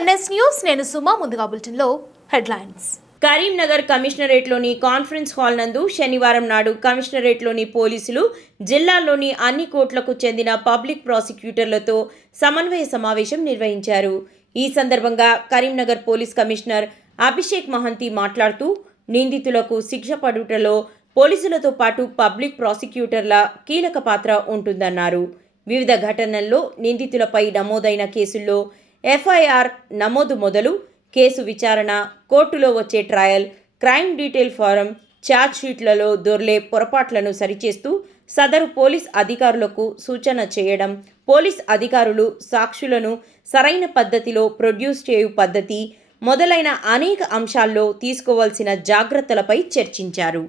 NS news నేను సుమా. ముందుగా బులెటిన్లో హెడ్లైన్స్. కరీంనగర్ కమిషనరేట్లోని కాన్ఫరెన్స్ హాల్ నందు శనివారం నాడు కమిషనరేట్లోని పోలీసులు జిల్లాలోని అన్ని కోర్టులకు చెందిన పబ్లిక్ ప్రాసిక్యూటర్లతో సమన్వయ సమావేశం నిర్వహించారు. ఈ సందర్భంగా కరీంనగర్ పోలీస్ కమిషనర్ అభిషేక్ మహంతి మాట్లాడుతూ నిందితులకు శిక్ష పడుటలో పోలీసులతో పాటు పబ్లిక్ ప్రాసిక్యూటర్ల కీలక పాత్ర ఉంటుందన్నారు. వివిధ ఘటనల్లో నిందితులపై నమోదైన కేసుల్లో ఎఫ్ఐఆర్ నమోదు మొదలు కేసు విచారణ, కోర్టులో వచ్చే ట్రయల్, క్రైమ్ డీటెయిల్ ఫారం, ఛార్జ్షీట్లలో దొర్లే పొరపాట్లను సరిచేస్తూ సదరు పోలీస్ అధికారులకు సూచన చేయడం, పోలీస్ అధికారులు సాక్షులను సరైన పద్ధతిలో ప్రొడ్యూస్ చేయు పద్ధతి మొదలైన అనేక అంశాల్లో తీసుకోవాల్సిన జాగ్రత్తలపై చర్చించారు.